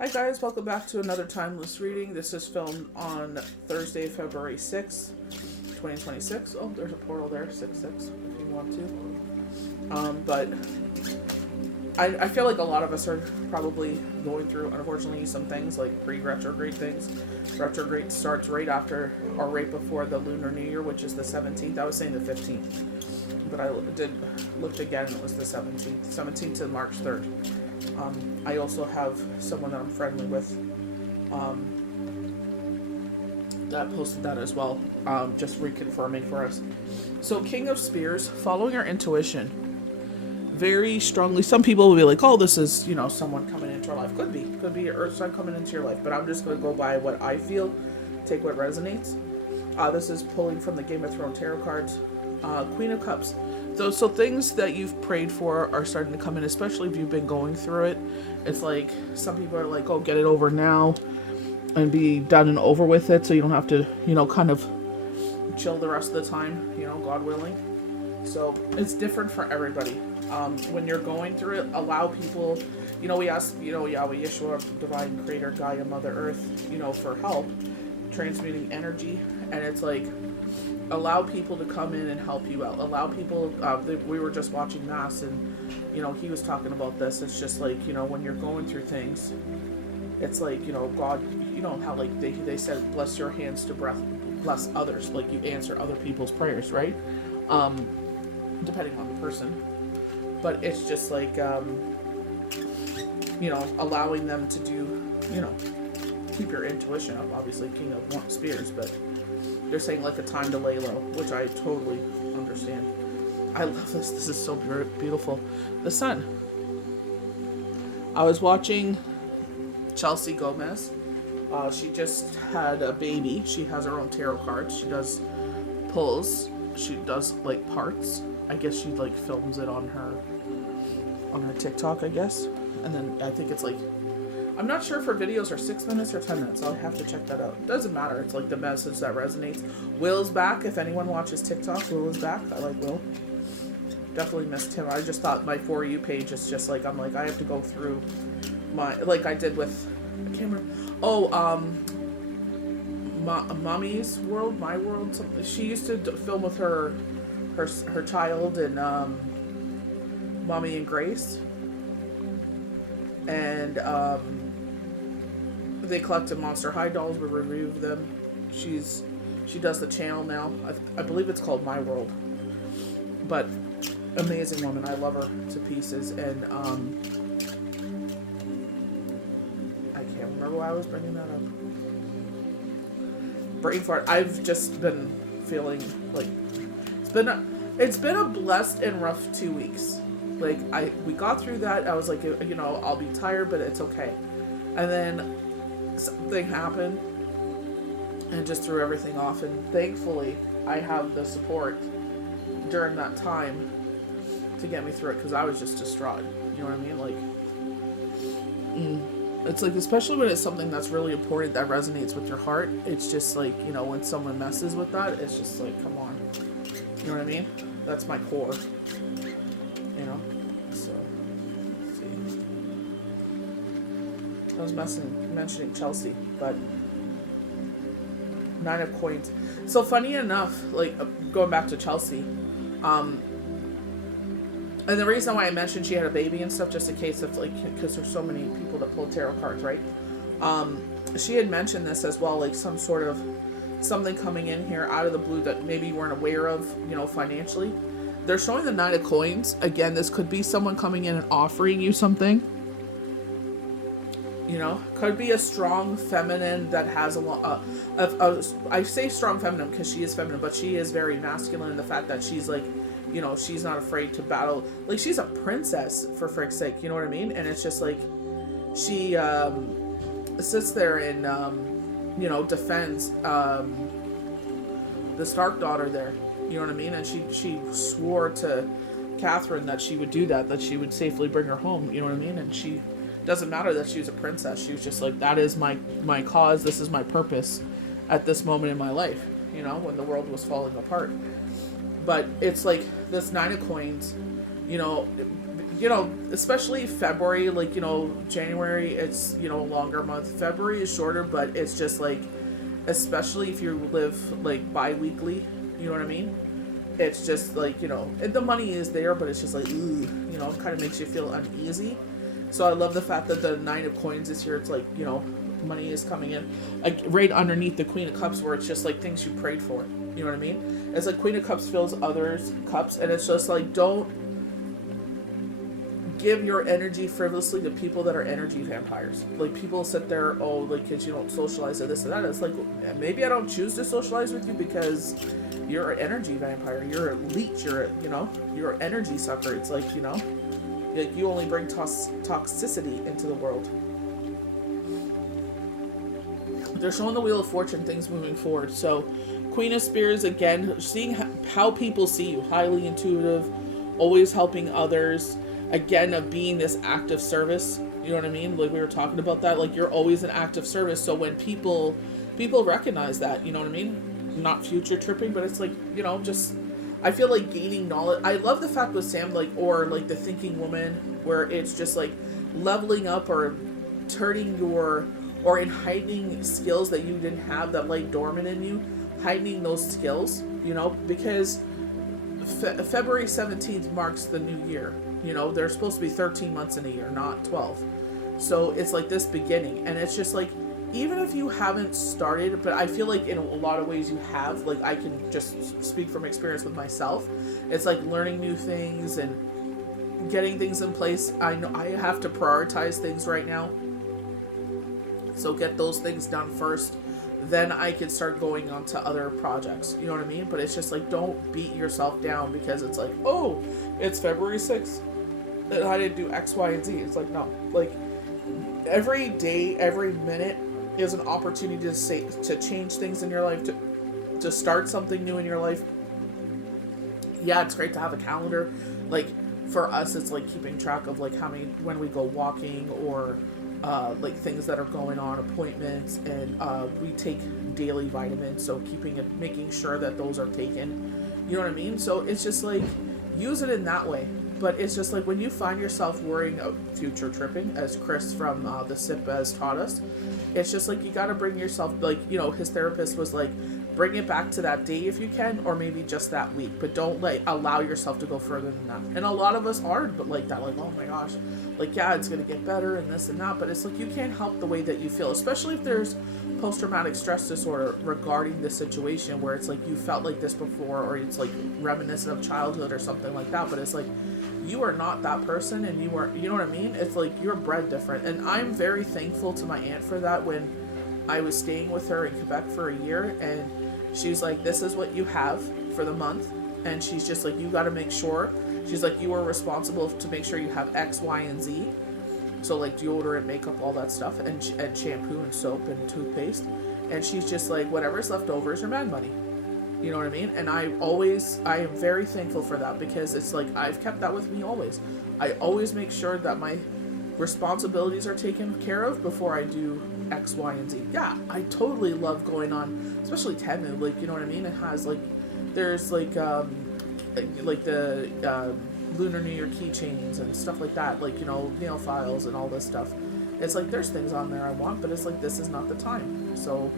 Hi guys, welcome back to another timeless reading. This is filmed on Thursday, February 6th, 2026. Oh, there's a portal there, 6-6, if you want to. But I feel like a lot of us are probably going through, unfortunately, some things like pre-retrograde things. Retrograde starts right after or right before the Lunar New Year, which is the 17th. I was saying the 15th, but I did looked again, it was the 17th. 17th to March 3rd. I also have someone that I'm friendly with that posted that as well, just reconfirming for us. So, King of Spears, following our intuition very strongly. Some people will be like, oh, this is, someone coming into our life. Could be your earth sign coming into your life, but I'm just going to go by what I feel, take what resonates. This is pulling from the Game of Thrones tarot cards. Queen of Cups. So things that you've prayed for are starting to come in, especially if you've been going through it. It's like some people are like, oh, get it over now and be done and over with it, so you don't have to, kind of chill the rest of the time, God willing. So it's different for everybody. When you're going through it, allow people, we ask, Yahweh, Yeshua, Divine Creator, Gaia, Mother Earth, for help, transmuting energy. And it's like, allow people to come in and help you out. Allow people, we were just watching Mass and, he was talking about this. It's just like, when you're going through things, it's like, God, how like they said, bless your hands to bless others. Like you answer other people's prayers, right? Depending on the person. But it's just like, allowing them to do, keep your intuition up. Obviously, King of Spears, but they're saying like a time to lay low, which I totally understand. I love this. This is so beautiful. The sun. I was watching Chelsea Gomez. She just had a baby. She has her own tarot cards. She does pulls. She does like parts. I guess she like films it on her TikTok, I guess. And then I think it's like, I'm not sure if her videos are 6 minutes or 10 minutes. I'll have to check that out. Doesn't matter. It's like the message that resonates. Will's back. If anyone watches TikTok, Will is back. I like Will. Definitely missed him. I just thought my For You page is just like, I'm like, I have to go through my, like I did with, I can't remember. Oh, Mommy's World, My World. Something. She used to film with her child and Mommy and Grace. And they collected Monster High dolls. We reviewed them. She does the channel now. I believe it's called My World. But amazing woman. I love her to pieces. And I can't remember why I was bringing that up. Brain fart. I've just been feeling like it's been a blessed and rough 2 weeks. Like we got through that. I was like, I'll be tired, but it's okay. And then something happened and just threw everything off. And thankfully, I have the support during that time to get me through it, because I was just distraught. You know what I mean? Like, it's like, especially when it's something that's really important that resonates with your heart. It's just like, when someone messes with that, it's just like, come on. You know what I mean? That's my core. So, let's see. I was mentioning Chelsea, but 9 of Coins. So funny enough, like going back to Chelsea, and the reason why I mentioned she had a baby and stuff, just in case of like, because there's so many people that pull tarot cards, right? She had mentioned this as well, like some sort of something coming in here out of the blue that maybe you weren't aware of, financially. They're showing the 9 of Coins. Again, this could be someone coming in and offering you something. Could be a strong feminine that has a lot. I say strong feminine because she is feminine, but she is very masculine in the fact that she's like, she's not afraid to battle. Like, she's a princess, for frick's sake, you know what I mean? And it's just like, she sits there and, defends the Stark daughter there. You know what I mean? And she swore to Catherine that she would do that she would safely bring her home. You know what I mean? And she doesn't matter that she was a princess. She was just like, that is my cause. This is my purpose at this moment in my life. When the world was falling apart. But it's like this 9 of Coins. especially February, like, January, it's, a longer month. February is shorter, but it's just like, especially if you live like bi-weekly, you know what I mean? It's just like, and the money is there, but it's just like, it kind of makes you feel uneasy. So I love the fact that the Nine of Coins this year, it's like, money is coming in. Like right underneath the Queen of Cups, where it's just like things you prayed for. You know what I mean? It's like Queen of Cups fills others' cups, and it's just like, don't give your energy frivolously to people that are energy vampires. Like, people sit there, oh, like, kids, you don't socialize or this and that. It's like, maybe I don't choose to socialize with you because you're an energy vampire. You're a leech. You're an energy sucker. It's like, like, you only bring toxicity into the world. They're showing the Wheel of Fortune, things moving forward. So, Queen of Spears, again, seeing how people see you. Highly intuitive, always helping others. Again, of being this act of service. You know what I mean? Like, we were talking about that. Like, you're always an act of service. So when people recognize that, you know what I mean? Not future tripping, but it's like, just, I feel like gaining knowledge. I love the fact with Sam, like, or like the Thinking Woman, where it's just like leveling up or turning or in heightening skills that you didn't have that lay dormant in you, heightening those skills, because February 17th marks the new year. There's supposed to be 13 months in a year, not 12. So it's like this beginning. And it's just like, even if you haven't started, but I feel like in a lot of ways you have, like, I can just speak from experience with myself. It's like learning new things and getting things in place. I know I have to prioritize things right now. So get those things done first. Then I can start going on to other projects. You know what I mean? But it's just like, don't beat yourself down because it's like, oh, it's February 6th. And I didn't do X, Y, and Z. It's like, no. Like, every day, every minute is an opportunity to change things in your life, to start something new in your life. Yeah, it's great to have a calendar. Like, for us, it's like keeping track of like when we go walking, or like things that are going on, appointments, and we take daily vitamins, so making sure that those are taken. You know what I mean? So it's just like, use it in that way. But it's just like, when you find yourself worrying of future tripping, as Chris from the SIP has taught us, it's just like, you got to bring yourself, like, his therapist was like, bring it back to that day if you can, or maybe just that week, but don't allow yourself to go further than that. And a lot of us are like that, like, oh my gosh, like, yeah, it's gonna get better and this and that, but it's like, you can't help the way that you feel, especially if there's post-traumatic stress disorder regarding the situation, where it's like, you felt like this before, or it's like reminiscent of childhood or something like that. But it's like, you are not that person, and you know what I mean? It's like, you're bred different. And I'm very thankful to my aunt for that. When I was staying with her in Quebec for a year, and she's like, this is what you have for the month. And she's just like, you got to make sure. She's like, you are responsible to make sure you have X, Y, and Z. So like deodorant, makeup, all that stuff, and shampoo and soap and toothpaste. And she's just like, whatever's left over is your man money. You know what I mean? And I am very thankful for that, because it's like, I've kept that with me always. I always make sure that my responsibilities are taken care of before I do X, Y, and Z. Yeah, I totally love going on, especially Temu, like, you know what I mean? It has like, there's like the Lunar New Year keychains and stuff like that, like, nail files and all this stuff. It's like, there's things on there I want, but it's like, this is not the time. So,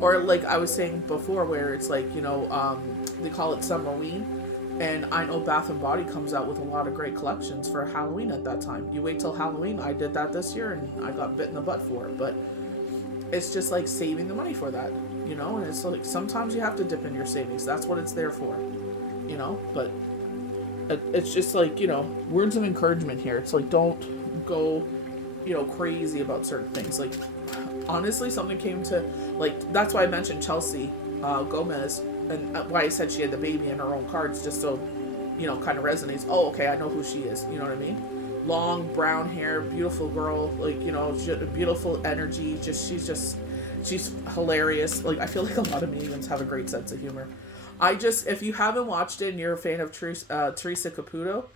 or like I was saying before, where it's like, they call it Summerween, and I know Bath and Body comes out with a lot of great collections for Halloween at that time. You wait till Halloween. I did that this year, and I got bit in the butt for it, but it's just like saving the money for that, and it's like, sometimes you have to dip in your savings. That's what it's there for, but it's just like, words of encouragement here. It's like, don't go, crazy about certain things. Like, honestly, something came to, like, that's why I mentioned Chelsea Gomez, and why I said she had the baby in her own cards, just so, kind of resonates. Oh, okay, I know who she is. You know what I mean? Long brown hair, beautiful girl, like, beautiful energy. She's hilarious. Like, I feel like a lot of mediums have a great sense of humor. If you haven't watched it and you're a fan of Teresa Caputo,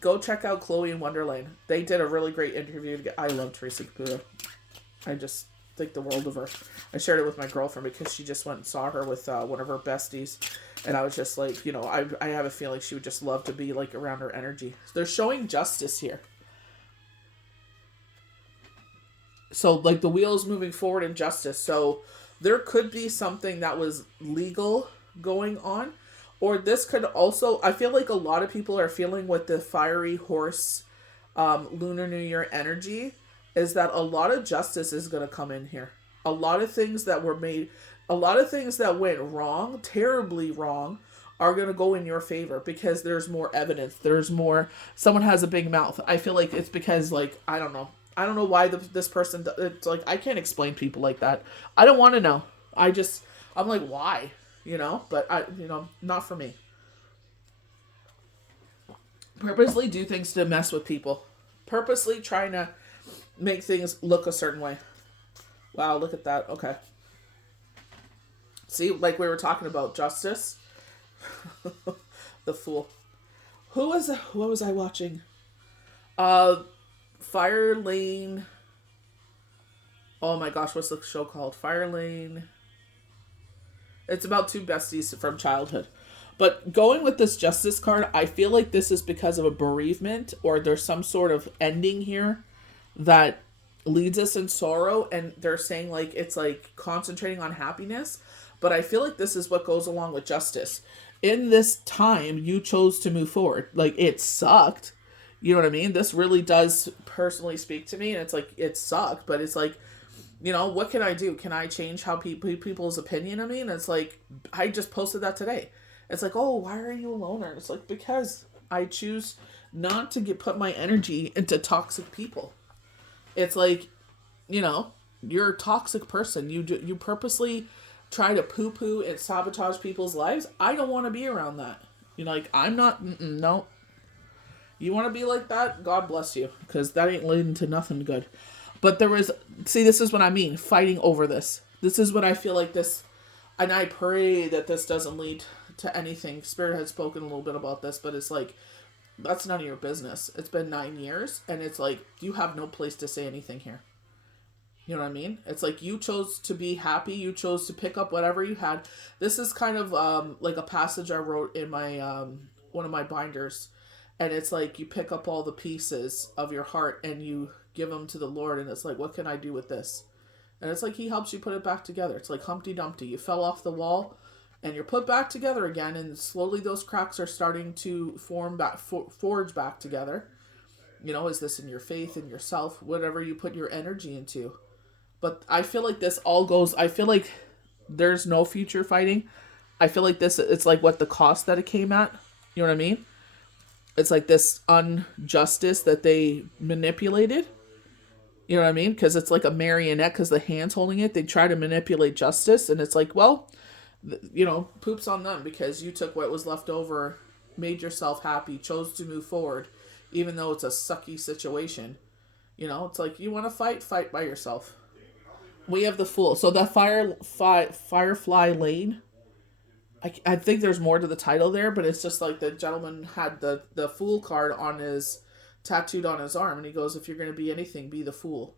go check out Chloe in Wonderland. They did a really great interview. I love Teresa Caputo. think the world of her. I shared it with my girlfriend because she just went and saw her with one of her besties, and I was just like, you know, I have a feeling she would just love to be like around her energy. They're showing justice here. So like the wheels moving forward in justice. So there could be something that was legal going on, or this could also, I feel like a lot of people are feeling with the fiery horse Lunar New Year energy is that a lot of justice is going to come in here. A lot of things that were made, a lot of things that went wrong, terribly wrong, are going to go in your favor because there's more evidence. There's more, someone has a big mouth. I feel like it's because, like, I don't know. I don't know why this person, it's like, I can't explain people like that. I don't want to know. I'm like, why? You know, but not for me. Purposely do things to mess with people. Purposely trying to make things look a certain way. Wow, look at that. Okay. See, like we were talking about justice. The Fool. What was I watching? Fire Lane. Oh my gosh, what's the show called? Fire Lane. It's about two besties from childhood. But going with this justice card, I feel like this is because of a bereavement or there's some sort of ending here that leads us in sorrow, and they're saying like it's like concentrating on happiness. But I feel like this is what goes along with justice. In this time, you chose to move forward. Like, it sucked. You know what I mean? This really does personally speak to me, and it's like, it sucked, but it's like, you know, what can I do? Can I change how people's opinion of me? And it's like, I just posted that today. It's like, oh, why are you a loner? And it's like, because I choose not to put my energy into toxic people. It's like, you know, you're a toxic person. You purposely try to poo-poo and sabotage people's lives. I don't want to be around that. You know, like, I'm not, no. You want to be like that? God bless you. Because that ain't leading to nothing good. But this is what I mean, fighting over this. This is what I feel like this, and I pray that this doesn't lead to anything. Spirit had spoken a little bit about this, but it's like, that's none of your business. It's been 9 years, and it's like, you have no place to say anything here. You know what I mean? It's like, you chose to be happy. You chose to pick up whatever you had. This is kind of like a passage I wrote in my one of my binders. And it's like, you pick up all the pieces of your heart and you give them to the Lord. And it's like, what can I do with this? And it's like, he helps you put it back together. It's like Humpty Dumpty. You fell off the wall and you're put back together again. And slowly those cracks are starting to forge back together. You know, is this in your faith, in yourself, whatever you put your energy into? But I feel like this all goes, I feel like there's no future fighting. I feel like this, it's like what the cost that it came at. You know what I mean? It's like this injustice that they manipulated. You know what I mean? Because it's like a marionette, because the hand's holding it. They try to manipulate justice. And it's like, well, you know, poops on them, because you took what was left over, made yourself happy, chose to move forward, even though it's a sucky situation. You know, it's like, you want to fight by yourself. We have the Fool. So that Firefly Lane, I think there's more to the title there, but it's just like the gentleman had the Fool card on his, tattooed on his arm, and he goes, if you're going to be anything, be the Fool.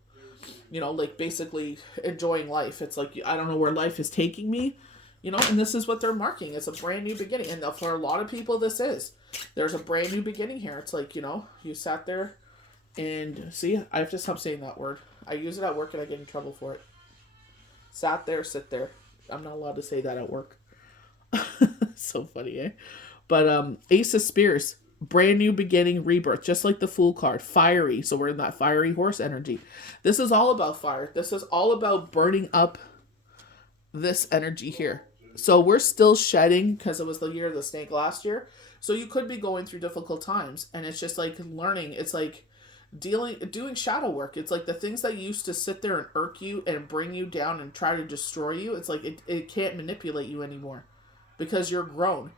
You know, like basically enjoying life. It's like, I don't know where life is taking me, you know, and this is what they're marking. It's a brand new beginning. And for a lot of people, there's a brand new beginning here. It's like, you know, you sat there and see, I have to stop saying that word. I use it at work and I get in trouble for it. Sat there, sit there. I'm not allowed to say that at work. So funny, eh? But Ace of Spears, brand new beginning, rebirth, just like the Fool card. Fiery, so we're in that fiery horse energy. This is all about fire. This is all about burning up this energy here. So we're still shedding, because it was the year of the snake last year. So you could be going through difficult times, and it's just like learning. It's like doing shadow work. It's like the things that used to sit there and irk you and bring you down and try to destroy you. It's like it can't manipulate you anymore, because you're grown.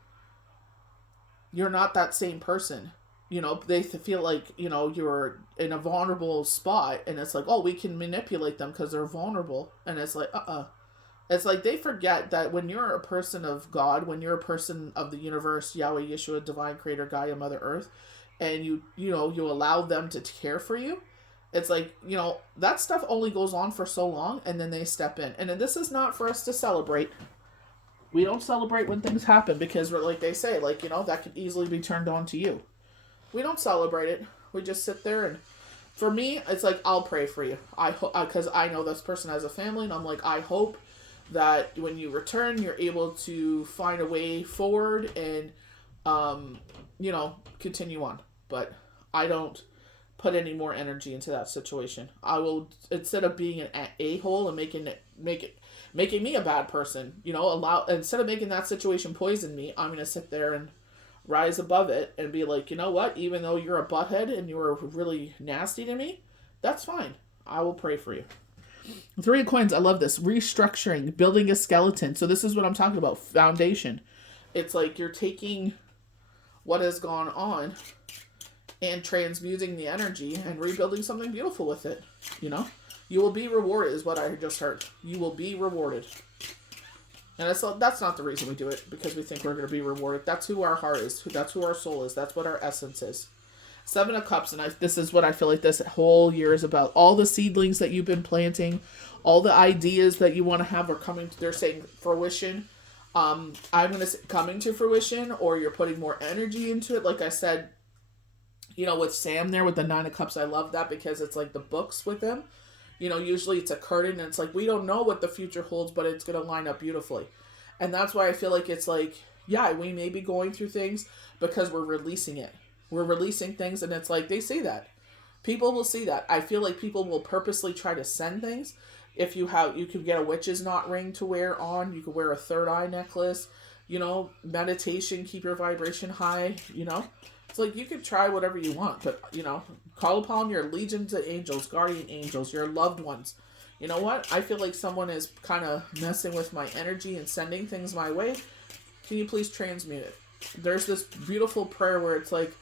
You're not that same person. You know, they feel like, you know, you're in a vulnerable spot, and it's like, oh, we can manipulate them because they're vulnerable. And it's like, It's like they forget that when you're a person of God, when you're a person of the universe, Yahweh, Yeshua, Divine Creator, Gaia, Mother Earth, and you allow them to care for you, It's like, that stuff only goes on for so long and then they step in. And then this is not for us to celebrate. We don't celebrate when things happen because we're like they say, like, that could easily be turned on to you. We don't celebrate it. We just sit there, and for me, it's like I'll pray for you. I hope, because I know this person has a family, and I'm like, I hope that when you return, you're able to find a way forward and, continue on. But I don't put any more energy into that situation. I will, instead of being an a-hole and making me a bad person, instead of making that situation poison me, I'm gonna sit there and rise above it and be like, you know what, even though you're a butthead and you're really nasty to me, that's fine. I will pray for you. Three of Coins, I love this. Restructuring, building a skeleton. So this is what I'm talking about, foundation. It's like you're taking what has gone on and transmuting the energy and rebuilding something beautiful with it. You will be rewarded is what I just heard. You will be rewarded. And that's not the reason we do it, because we think we're going to be rewarded. That's who our heart is. That's who our soul is. That's what our essence is. Seven of Cups, and this is what I feel like this whole year is about. All the seedlings that you've been planting, all the ideas that you want to have are coming to, they're saying fruition. I'm going to say coming to fruition, or you're putting more energy into it. Like I said, with Sam there with the Nine of Cups, I love that because it's like the books with him. Usually it's a curtain and it's like, we don't know what the future holds, but it's going to line up beautifully. And that's why I feel like it's like, yeah, we may be going through things because we're releasing it. We're releasing things, and it's like, they see that. People will see that. I feel like people will purposely try to send things. If you could get a witch's knot ring to wear on. You could wear a third eye necklace. Meditation, keep your vibration high, It's like you could try whatever you want, but, call upon your legions of angels, guardian angels, your loved ones. You know what? I feel like someone is kind of messing with my energy and sending things my way. Can you please transmute it? There's this beautiful prayer where it's like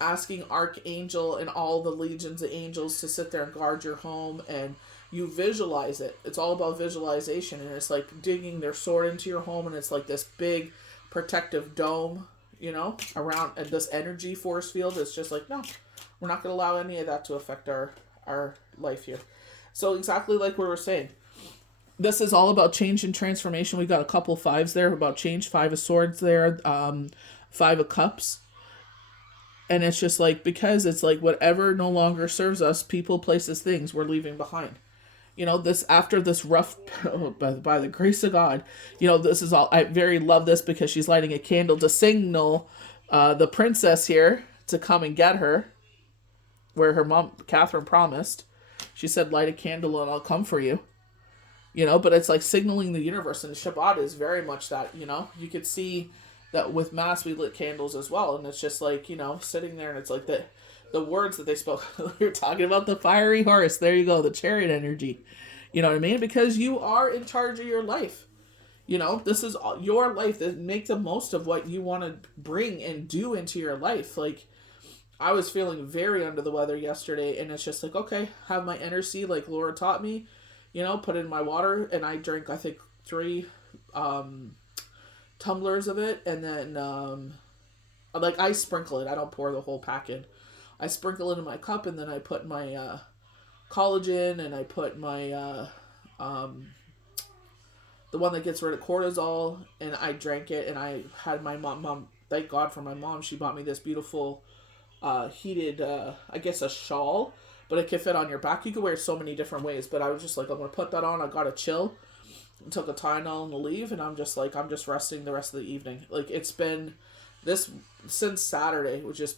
asking Archangel and all the legions of angels to sit there and guard your home, and you visualize it. It's all about visualization, and it's like digging their sword into your home, and it's like this big protective dome, around this energy force field. It's just like, no, we're not going to allow any of that to affect our life here. So exactly like we were saying, this is all about change and transformation. We got a couple fives there about change. Five of Swords there, Five of Cups. And it's just like, because it's like whatever no longer serves us, people, places, things, we're leaving behind. This after this rough, by the grace of God, this is all, I very love this because she's lighting a candle to signal the princess here to come and get her, where her mom, Catherine, promised. She said, light a candle and I'll come for you. But it's like signaling the universe, and Shabbat is very much that, you could see that with Mass we lit candles as well, and it's just like, sitting there, and it's like the words that they spoke. We were talking about the fiery horse. There you go, the chariot energy. You know what I mean? Because you are in charge of your life. This is your life. Make the most of what you want to bring and do into your life. Like, I was feeling very under the weather yesterday, and it's just like, okay, have my energy like Laura taught me, put in my water, and I drank, I think, 3 tumblers of it, and then, I sprinkle it. I don't pour the whole pack in. I sprinkle it in my cup, and then I put my collagen, and I put my the one that gets rid of cortisol, and I drank it, and I had my mom, thank God for my mom, she bought me this beautiful heated, I guess a shawl, but it can fit on your back. You can wear it so many different ways, but I was just like, I'm going to put that on. I got a chill, took a Tylenol and leave, and I'm just resting the rest of the evening. Like, it's been this since Saturday, which is,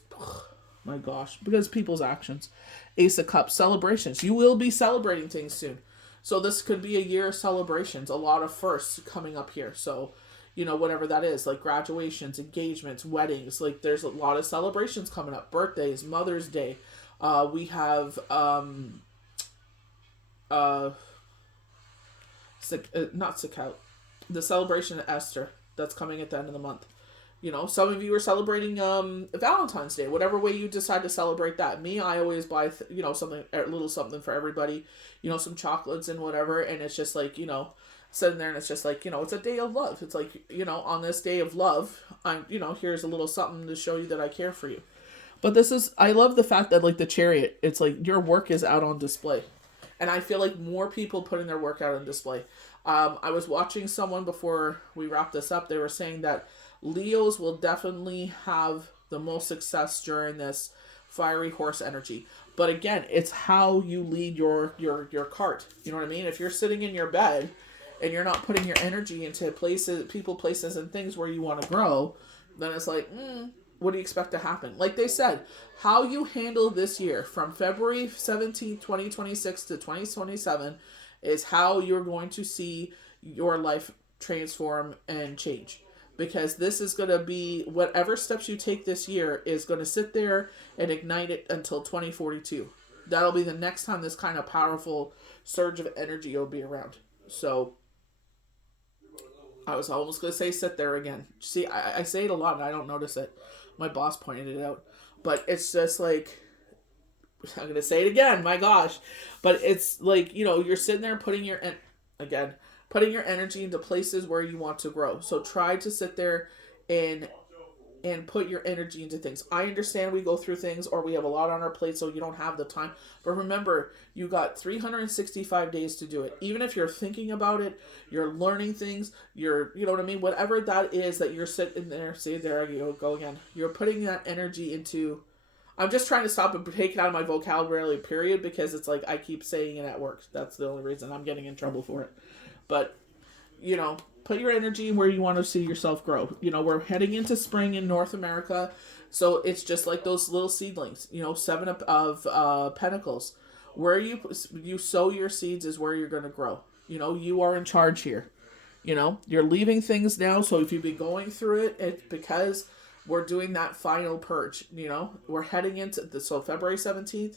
my gosh, because people's actions. Ace of Cups, celebrations. You will be celebrating things soon. So this could be a year of celebrations, a lot of firsts coming up here. So, whatever that is, like graduations, engagements, weddings, like there's a lot of celebrations coming up. Birthdays, Mother's Day. We have, not Sukkot, the celebration of Esther that's coming at the end of the month. Some of you are celebrating Valentine's Day, whatever way you decide to celebrate that. Me, I always buy, something, a little something for everybody, some chocolates and whatever. And it's just like, sitting there, and it's just like, it's a day of love. It's like, on this day of love, I'm, here's a little something to show you that I care for you. But this is, I love the fact that like the chariot, it's like your work is out on display. And I feel like more people putting their work out on display. I was watching someone before we wrap this up. They were saying that Leos will definitely have the most success during this fiery horse energy. But again, it's how you lead your cart. You know what I mean? If you're sitting in your bed and you're not putting your energy into places, people, places, and things where you want to grow, then it's like, what do you expect to happen? Like they said, how you handle this year from February 17th, 2026 to 2027 is how you're going to see your life transform and change. Because this is going to be whatever steps you take this year is going to sit there and ignite it until 2042. That'll be the next time this kind of powerful surge of energy will be around. So I was almost going to say sit there again. See, I say it a lot and I don't notice it. My boss pointed it out. But it's just like, I'm going to say it again, my gosh. But it's like, you're sitting there putting putting your energy into places where you want to grow. So try to sit there and put your energy into things. I understand we go through things or we have a lot on our plate so you don't have the time. But remember, you got 365 days to do it. Even if you're thinking about it, you're learning things, you know what I mean? Whatever that is that you're sitting there, see, there you go again. You're putting that energy into, I'm just trying to stop and take it out of my vocabulary, period, because it's like I keep saying it at work. That's the only reason I'm getting in trouble for it. But, put your energy where you want to see yourself grow. We're heading into spring in North America, so it's just like those little seedlings. Seven of Pentacles. Where you sow your seeds is where you're going to grow. You are in charge here. You're leaving things now, so if you've been going through it, it's because we're doing that final purge. We're heading into February 17th,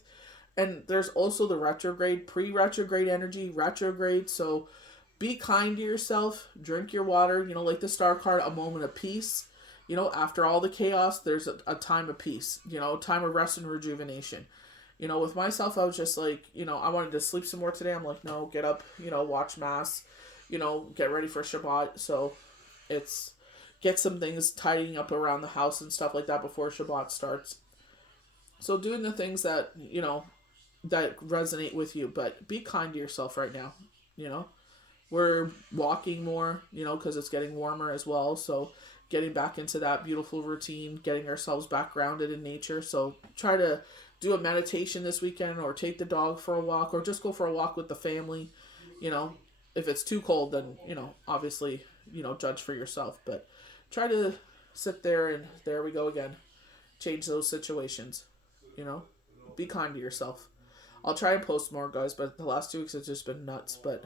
and there's also the retrograde, pre-retrograde energy, retrograde, so be kind to yourself. Drink your water. Like the star card, a moment of peace. After all the chaos, there's a time of peace. A time of rest and rejuvenation. With myself, I was just like, I wanted to sleep some more today. I'm like, no, get up, watch Mass, get ready for Shabbat. So it's get some things tidying up around the house and stuff like that before Shabbat starts. So doing the things that, that resonate with you, but be kind to yourself right now, We're walking more, because it's getting warmer as well. So getting back into that beautiful routine, getting ourselves back grounded in nature. So try to do a meditation this weekend or take the dog for a walk or just go for a walk with the family. If it's too cold, then, obviously, judge for yourself. But try to sit there and there we go again. Change those situations, Be kind to yourself. I'll try and post more, guys, but the last 2 weeks have just been nuts. But,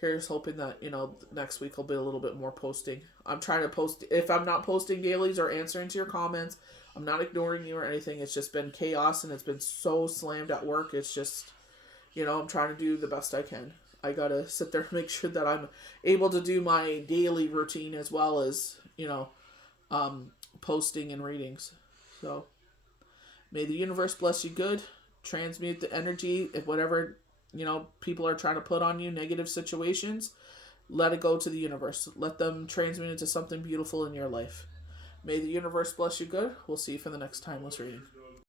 here's hoping that, next week will be a little bit more posting. I'm trying to post. If I'm not posting dailies or answering to your comments, I'm not ignoring you or anything. It's just been chaos and it's been so slammed at work. It's just, I'm trying to do the best I can. I got to sit there and make sure that I'm able to do my daily routine as well as, posting and readings. So may the universe bless you good. Transmute the energy. If whatever people are trying to put on you, negative situations, let it go to the universe. Let them transmute into something beautiful in your life. May the universe bless you good. We'll see you for the next timeless reading.